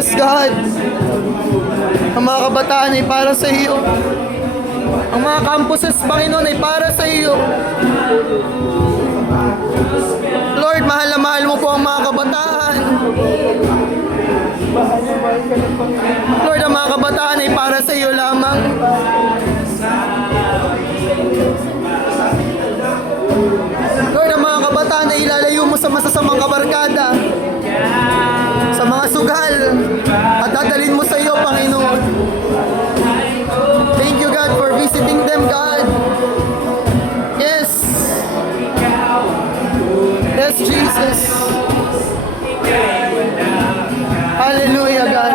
Yes, God. Ang mga kabataan ay para sa iyo. Ang mga campuses, Panginoon, ay para sa iyo. Lord, mahal na mahal mo po ang mga kabataan. Lord, ang mga kabataan ay para sa iyo lamang. Lord, ang mga kabataan ay ilalayo mo sa masasamang kabarkada, sa mga sugal, at dadalhin mo sa iyo, Panginoon. Thank you, God, for visiting them, God. Yes. Yes, Jesus. Hallelujah, God.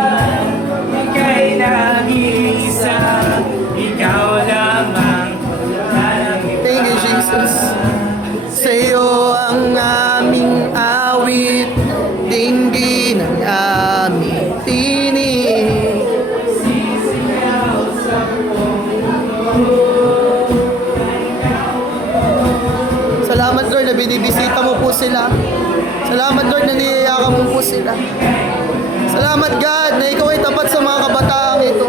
Ika'y nag-iisa, ikaw lamang. Thank you, Jesus. Sa iyo ang aming awit, dinggin ang aming tinig. Salamat, Lord, na binibisita mo po sila. Salamat, Lord, na niyayakan mo po sila. Salamat, God, na ikaw ay tapat sa mga kabataang ito.